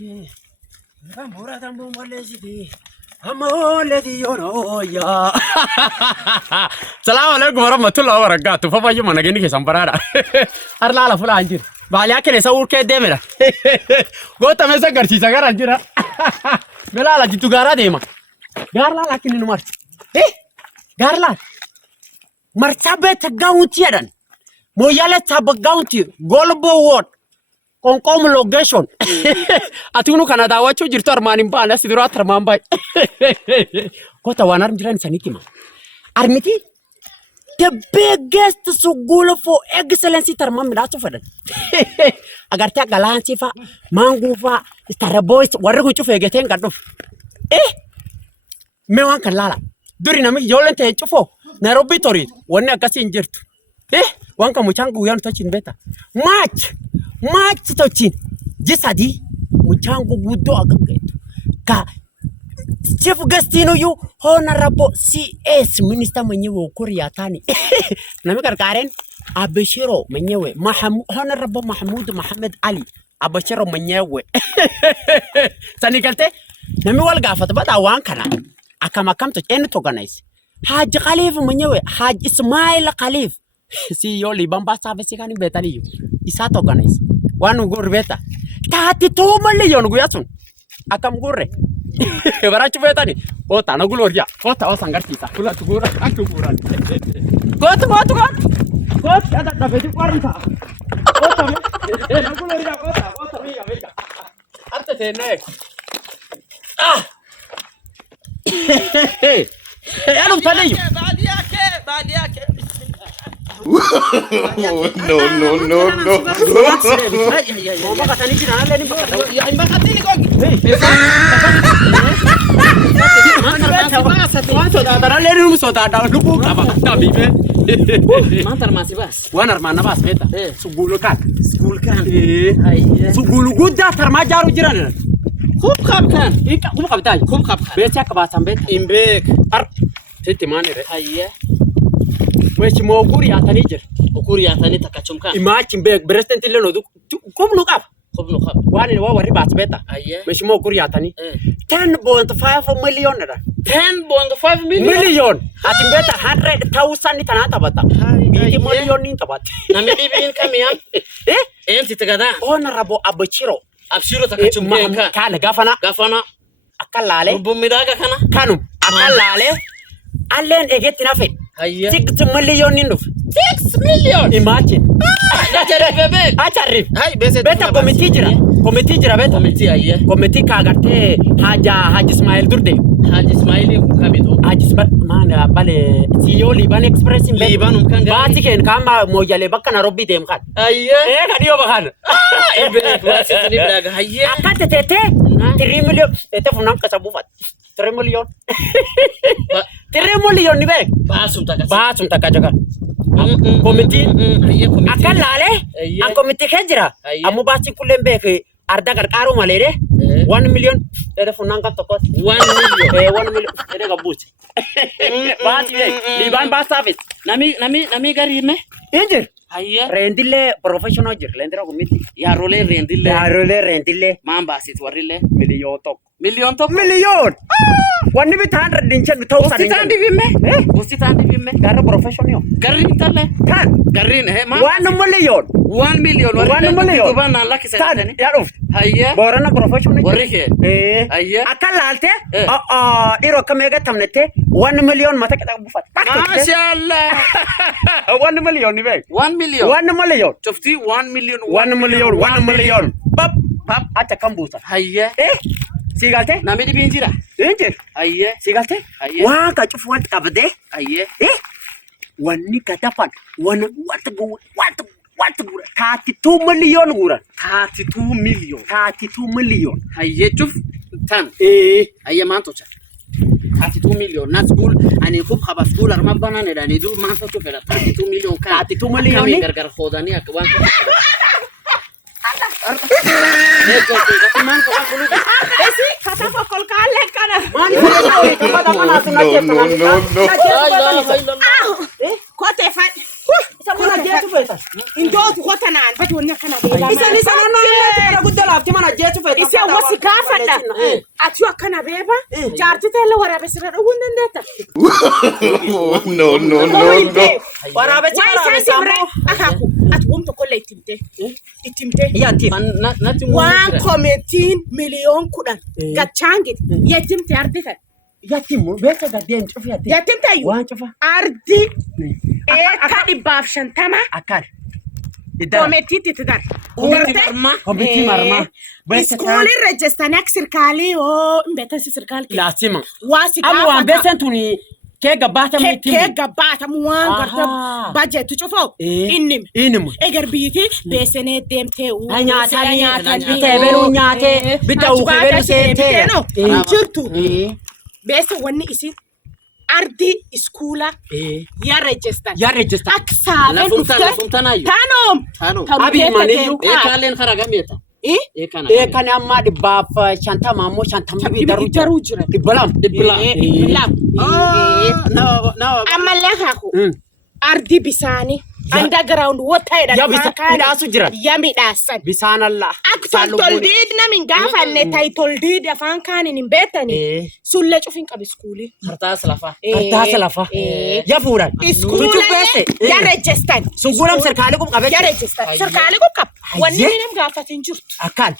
Malesiti, Tambura Tambu Malesiti, Amoleti Yonoya. Salam alaikum warahmatullahi wabarakatuh. Papa you mana gini ke samparada. Arla la fula anjir. Bali akene sa urke demera. Gota mesa garci sagar anjira. Bela la jitu gara dema. Garla la kini numar. Garla. Martabe ta gaunti yadan. Moyale ta gaunti golbo word. Konkom location. Atunu Canada wacho jirto armani mbana sidro atarmambai. Kota wanar mjiran sanikima. Armiti the biggest school for excellency tarmam da fadan. Agarta galansi fa mangu fa star boys wargu chu fegeten gaduf. Me wan kalala. Duri nami yolente chufo. Nairobi tori wonni akasi injirtu. Wanka muchangu yan tochin beta. Match tochin. Jisadi muchangu gudo agaketu. Ka Chief Gastino yu honorable CS minister mwenyewe Ukuri Yatani. Nami Karen Abeshiro mwenyewe honorable Mahmoud Mohamed Ali Abeshiro mwenyewe. Sanikalte nami walga fatbata wankana akama kamto eni organize. Haj Khalif mwenyewe Haj Ismail Khalif si yoli bamba service kani betani yu isa organize wanu gur beta tati to million guyasun akam gurre barachu betani o tana guloria o ta sangarti sa kula tugura akugura got ada da beti quarta o ta na guloria o ta mega arte tene ya no tane yu badiake No. Mantar masih bas. Wanar mana bas beta. Sugulu kan. Sugulu gudda termajaru jiran. Khub khab kan. Khub khab tay. Khub khab. Beca kebasan beta. Imbek. Titi mana re? Ayya. Meshi mo Ukuri Yatani jir. Ukuri Yatani takachumka. Imagine beg president leno du kom nukap. Wani wa wari bas beta. Ayye. Meshi mo Ukuri Yatani. 10.5 million nada. 10.5 million. Million. Ati beta 100,000 ni tanata bata. 80 million ni tabat. Na maybe income yan. Enti tagada. Honorable Abachiro. Abshiro takachumka. Kana gafana. Akalale. Bumidaga kana. Kanu. Akalale. Allen egetti nafe. 6 million induf. 6 million. Imagine. Acharif. Hai beta committee jira beta. Committee ayye. Committee kagarte Haji Ismail Durde. Haji Ismail kabido. Haji mana bale CEO Liban Express in Liban kanga. Bati ken kama moyale bakka Nairobi dem kan. Ayye. Kadiyo bakan. Ibe wasi tani blaga ayye. Akate tete 3 million tete funam kasabufat. 3 million. 3 million ni bek. Basum takajaga. Committee akalale an committee kejira amu basi kulembe ke arda garqaru malere 1 million telephone ka tokot 1 million 1 million ede gabuch basi liban bas service nami gari me injir ayye rendile professional jir lendra committee ya role rendile mamba sit warile million tok million 1 bit 100 dinchen 1000 Usitandi bimme gara professional garin tale kan garin 1 million 1 million to bana laki satani ya ruf ayye borana professional warike ayye akalalte iro kamega tamnete 1 million mata ka bufat mashallah 1 million ni beg 1 million chofti 1 million pap acha kambusa ayye sigalte namidi binjira injir ayye sigalte ayye wa ka chufu wat kabde ayye wani katafan wani wat 32 million gura 32 million ayye chuf tan ayye manto cha 32 million na school ani khub khaba school arma bana ne dani du manto to fela 32 million ka 32 million ni gargar khodani akwan No. ajjeetu feetan. Indootu hotanaan badu wanna kana beela. Isa naannoo illee guddaa laafti mana ajjeetu feetan. Isa wasi gaafadha. Ati akkana beeba jaartii ta'e waraabessira dhuguu hin dandeetta. No. Waraabessa waraabessa. Akaaku ati wanta kolle ittimte. Yaatti. Waan kometiin miliyoon 10 gachaangiti yettimte arditan. Yaatti immoo beeka gaddeen cufi yaatti. Yettimte ayyuu. Waan cufa. Ardi eeka 150. Akkaan. Komeetiitti tidar. Kompiitii marmaa. Iskoolii reejistanii akka sirkaalii yoo hin beekansi sirkaalii. Laasima. Waasi Amma waan beesan tuni kee gabbaatamu itti. Kee gabbaatamu waan garta bajeetu cufoo inni. Inni. Egar biyyattii beesenee deemtee nyaatanii bitee beruu nyaatee bitaa uukee beruu seentee. Jirtu. Beesa wanni isin ardi iskuula yaa reejistan. Yaa reejistan. Akka saafee dhuftee. Taanoom. Abii maniyyuu. Eekaaleen karaa gameeta. Kan amma 150 ammoo 50 daruu jira. 200. Ammallee haaku ardi bisaanii underground water yaa midhaasu jira. Yaa midhaasan. Bisaan Allah. Akka toldiid namin gaafanne ta'i toldiid afaan kaaniin hin beektanii sulle cufin qabi iskuulii. Hartaas lafa. Hartaas lafa. Yaa fuudhan. Iskuulee yaa reejistan. Sungulam sirkaalee kun qabee. Yaa reejistan. Sirkaalee kun qaba. Wanni nam gaafatin jirtu. Akkaan.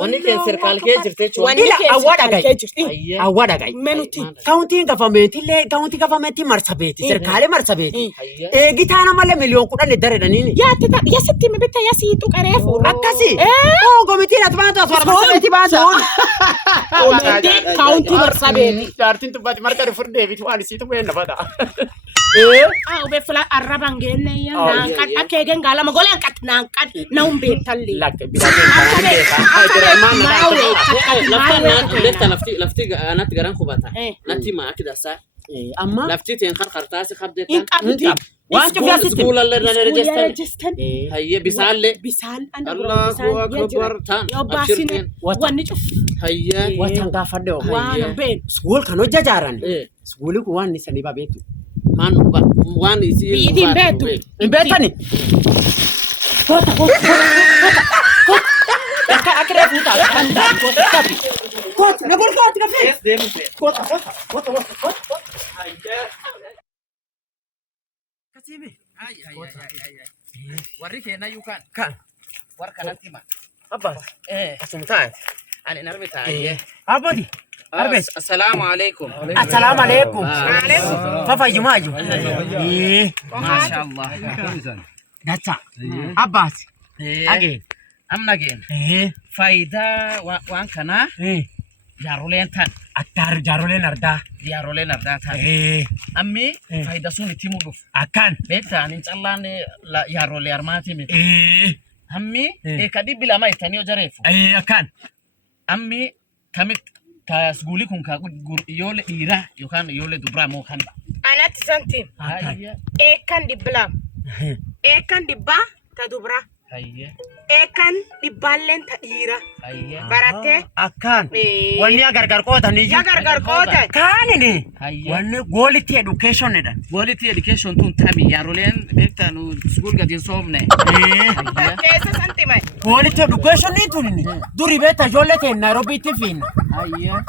Wanni keen sirkaal kee jirte jechuudha. Wanni keen sirkaal kee jirti. Awwa dhaga'i. Menuti. Kaawuntiin gafameetillee kaawuntii gafameetti marsabeeti. Sirkaalee marsabeeti. Gitaana malee miliyoon 10 dareedhaniini. Yaa sitti mi bitta yaa siitu qaree fuudha. Akkasii. Komitiin ati baatu aswara marsabeeti baatu. Komitiin kaawuntii marsabeeti. Jaartiin tubbaati marga dhufuun deebiiti waan isiitu been nafata. Ube fila arraban genne ya nangkat akegen galama golan kat nangkat naum betalli. Lakke bidaatiin kan beeka. Lafti anatti garan kubata. Natti ma akidasa. Amma lafti teen qarqartaasi qabdeetan. waan cufiyaa sitti. Iskuulallee na reejistan. Reejistan. Hayyee bisaallee. Bisaan Allahu akbar. Taan. Yobbaasine wanni cuf. Hayyee. Waan gaafadhe oo. Waan been. Iskuul kan hojjajaaran. Iskuulii kun waan isanii babeetu. Man waan isi. Biitiin beetu. Hin beekani. Kota. Akiree fuutaa. Kota. Nagol kota kafee. Kota. Kasibi. Warri keenya yuukaan. Kan. Warra kanatti ma. Abba. Asuma taa'e. Ani narbi taa'ee. Abbooti. Arbees. Assalaamu alaikum. Assalaamu alaikum. Fafayyumaa iyyuu. Masha Allah. Dacha. Abbaas. Ageen. Amna geen. Faayidaa waan kanaa jaaroleen tan. Aktaar jaaroleen ardaa. Jaaroleen ardaa tan. Ammi faayidaa sun itti mudhuuf. Akkaan. Beektaa ani callaan jaarolee armaati miti. Ammi kadhibbi lama ittanii hojareefu. Akkaan. Ammi kamitti tasguuli kun ka ijoollee dhiiraa yookaan ijoollee dubaraa moo kan. Anatti santiin. Eekan dhibbilam. Eekan dhibbaa ta dubaraa. Eekan dhibbaalleen ta dhiira. Barattee. Akkaan. Wanni gargar qootanii jiru. Gargar qootan. Kaanini. Wanni quality education jedha. Quality education tun tabi jaaroleen beektaa nu iskuul gadi hin soomne. Keessa santimai. Quality education ni tunini. Duri beektaa ijoollee ta'e Nairobiitti fiinna.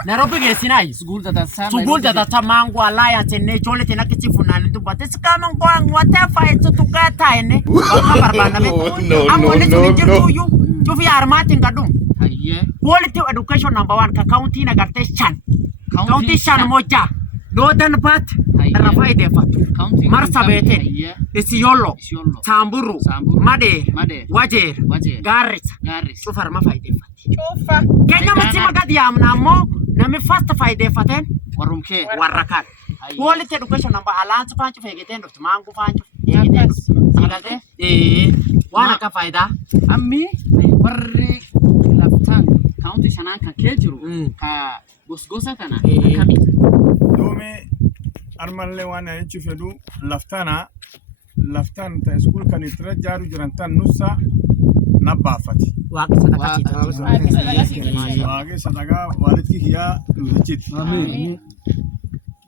Nairobi geessinaayi. Iskuul dadansaa. Iskuul dadansaa maangoo alliance inni ijoollee ta'e akkasii funaanni dubbate. Sikaaman qo'an wanta faayisu tuqaa taa'enne. Bakka barbaanname. Ammoonni sun hin jirtu iyyuu. Cufi armaatiin gadhuun. Quality education number 1 ka county nagartee 5. County 5 moja. Northern part rafaa ideeffatu. Marsabeetiin. Isiyoollo. Saamburu. Madee. Wajeer. Gaarrisa. Cufa arma faayideeffatti. Cufa. Keenya machi magadi yaamna ammoo namni fast faayideeffateen warrumkee. Warra kan. Quality education number alaansi faancu feegeteen dhufti maanguu faancu. Eegiteen. Siigaltee. Waan akka faayidaa. Ammi warri laftaan kaunti sanaan kan kee jiru ka gosgosa kana akkami. Doome armallee waan ani fedhu laftaan ta iskuul kan itti jaaru jiran tan nussa nabbaafati. Waaqa sadaqasiiti. Waaqni sadaqa walitti hiyaa nuusichiti.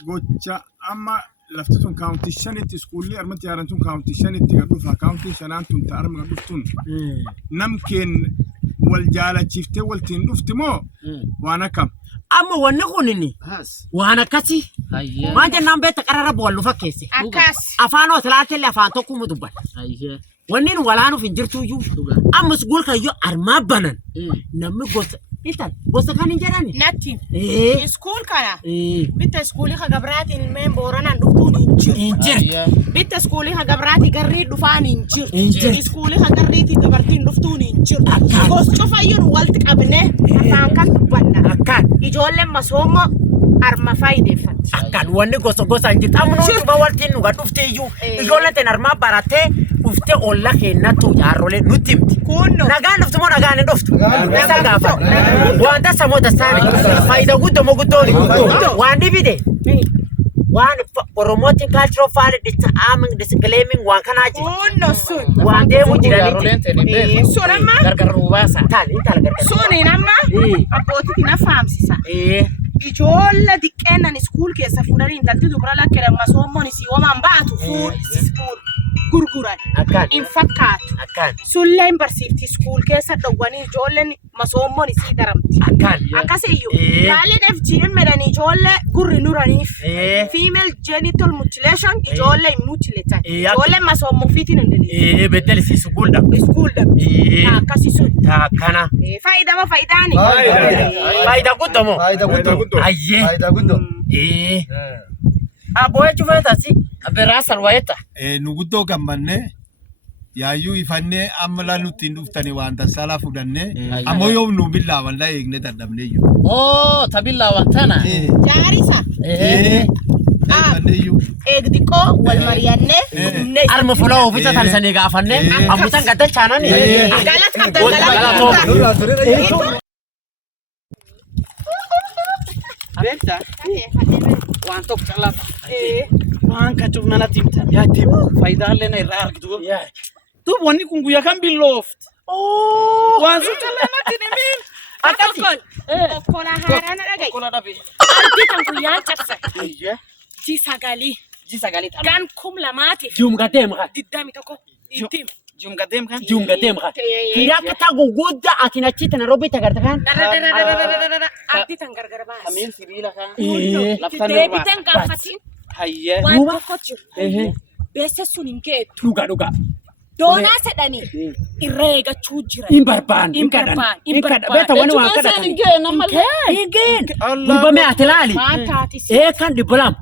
Gocha amma lafti tun kaawuntii shanitti iskuulli armatti yaaran tun kaawuntii shanitti gad dhufa kaawuntii shanaan tun ta arma gad dhuftun nam keen wal jaalachiiftee waltiin dhufti moo waan akkam. Amma wanni kunini waan akkasi maan jennaan beekta qarara boollu fakkeesse afaan ootalaatelle afaan tokkuma dubbata wannin walaanuuf hin jirtuyyuu amma iskuul kayyoo armaa banan namni gosa kan hin jedhani natti iskuul kana bitta iskuulii ka gabraatiin meen booranaan dhuftuun hin jirtu bitta iskuulii ka gabraatii garrii dhufaan hin jirtu iskuulii ka garriitii dabartiin dhuftuun hin jirtu gos cufayyuun walti qabne afaan kan dubbanna akkaan ijoolleen masoomo arma faayideeffatti akkaan wanni gosa hin jirtu amma nuti waltiin nu gad dhufteeyyuu ijoolleen teen armaa barattee dhuftee olla keennattuu jaarrolee nutti himti nagaan dhuftu moo nagaan hin dhuftu isa gaafa wanta samoota isaanii faayidaa guddoo guddooni waan dhibide waan oromootiin cultural value disclaiming waan kanaa jiru waan deemu jiranitti sun amma gargaruu baasa suniin amma abbootitti na faamsisa ijoolla diqqeennan iskuul keessa fuudhanii intalti dubara lakkeedha masoomoon isii homaan baatu fuudh gurguran in fakkaatu sulleen barsiifti iskuul keessa dhowwanii ijoolleen masoomoon isii daramti akkasiyyuu maalin FGM medhanii ijoollee gurri nuraniif female genital mutilation ijoollee hin mutiletan ijoolleen masoomoo fiitiin hin dandeenye beddel isii iskuulda akkasisun kana faayidaani faayidaa guddoo ayyee faayidaa guddoo aboo'ee cufeetasi Berasal wayeta. nu guddoo gammanne yaayyuu ifannee amma laa nutti hin dhuftani wanta salaa fudhanne ammoo yoom nu billaa wallaa eegne dadhabneeyyuu. Oh, tabilla wantana. jaarisa eegganneeyyuu. eegdiqoo wal mari'annee arma fulaa ofiisa tansanii gaafanne ammusan gadda chaanani galat qabdan Benta. Waan tokko calaata. Waan kacuuf mana timta. Yaa tim. Faayidaalee na irraa argitu. Duuba wanni kun guyyaa kan billooft. Waan sun calaamatti ni miin. akkasi okkola haarana dhagaye Okkola dhabe. argitan guyyaan cabsa Ayya. ji sagalii Ta'a. gan kum lamaatiif Jumga deemka. diddami tokko ittiin Jumga deemkan. Jumga deemka. Kira kata gugudda atin achitti Nairobi tagarta kan. argitan gargar baas Kamiin sibiila kan. Laftan deebitan gaafatiin Hayya. waan tokko jiru beessa sun hin geettu Dhuga. doonaa sedhanii irra eegachuu jira In barbaan. In kadhan. Beeta wani waan kadhatan. Hingeen. Gurbame ati laali. maan taatis Kan dhibbalam.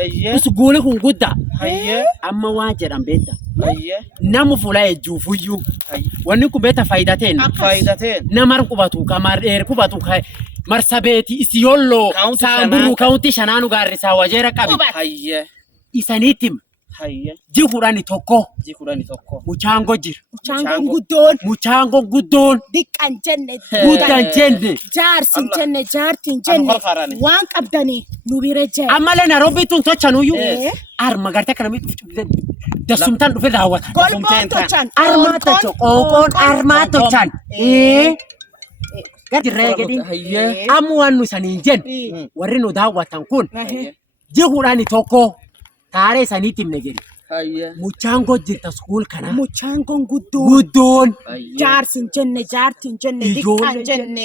Ayya. Bisu guuli kun guddaa. Hayya. Amma waan jedhan beeta. Hayya. Namu fuula ejjuufuyyuu. Hayya. Wanni kun beeta faayidateen. Faayidateen. Namar qubatu kamar qubatu marsabeeti isiyolloo Kaawunti saamburu shanaan. kaawunti shanaanu gaarrisaa wajeera qabi. Hayya. Isaniitim Hayya. jihudhani tokko Ji kudhanii tokko. muchaango jira. muchaangoon guddoon Muchaango guddoon diqqan jenne guddan jenne. jaarsin jenne jaartin Anu jenne farfarani. waan qabdanii nu bira jee Ammalee Nairobi tun tochanuyyuu. Eh. Arma gartee kana dasumtaan dhufe daawwata. golboon tochan Armaa tocho qoonqoon armaa tochan. Gadi reegedin. Hayya. Amma waan nu saniin jennu warri nu daawwatan kun jihudhani tokko taaree saniitti himne jedhe. Hayya. Muchaango jirta school kana. muchaangoon guddoon Guddoon. Hayya. jaarsin jenne jaartin jenne Ijoollee diqqan jenne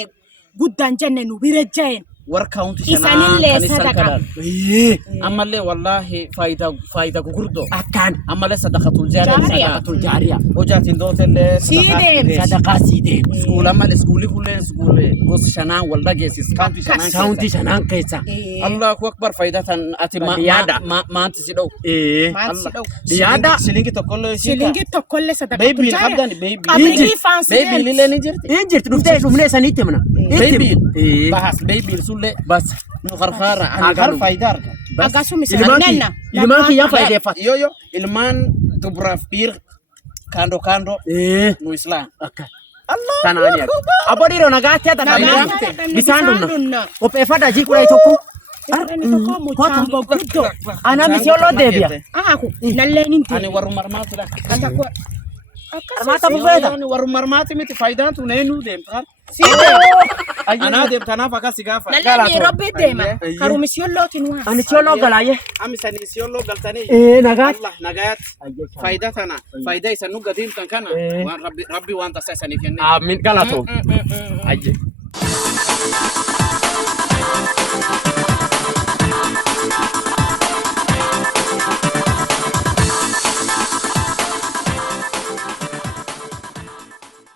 guddan jenne nu bira jeen War kaawunti Isanillee kan isan sadaqa. kadhan. Ammallee wallahi faayida gurguddoo. Akkaan. Ammallee sadaqatul jaariyaa. Jaariyaa. Sadaqatul jaariyaa. Hojaatiin dootellee. Sii deem. Sadaqaa sii deema. Iskuula malee iskuulli kullee iskuulee gosa shanaan wal dhageessis kaawunti shanaan Kaawuntii shanaan keessa. Allahu akbar faayidatan ati Yaada. maanti si dha'u. maansi dha'u Yaada. Shilingi tokkollee si shilingi tokkollee sadaqatu Baby jaariyaa qabdani baby. qabrii faansi Baby lillee ni jirti. Hin jirtu dhuftee dhumnee saniitti himna. Baby bahas baby sullee Bas. nu qarqaara ani har faayidaa arga. akkasuma Ilmaan isaanenna ilmaan kiyyaa faayideeffata. Yo ilmaan dubraaf dhiir kando nu islaan. Akka. Kanaani akka. Abbo dhiiroo nagaatti haata Nagaatti. bisaan dhumna. dhumna. Qopheeffadha jii kudha tokko. Inni tokko muchaangoo guddoo Ana misiyooloo deebi'a. aku nalleen hin Ani ta'e warru marmaati dha. Armaata bufeeta. Warru marmaati miti faayidaan tun eenyu deemta. sii deem Anaa deemtanaaf akkas gaafa. Nallee robbee deema. Karumisiyoo lootiin waan. Ani chiyoo galaaye. Ami sanii siyooloo galtanii. Nagaat. Allah nagayaat. Faayidaa tana. Faayidaa isa nu gadiimtan kana. Waan rabbi waan tasaa isaniif jennee. Amin galatoom. Ayye.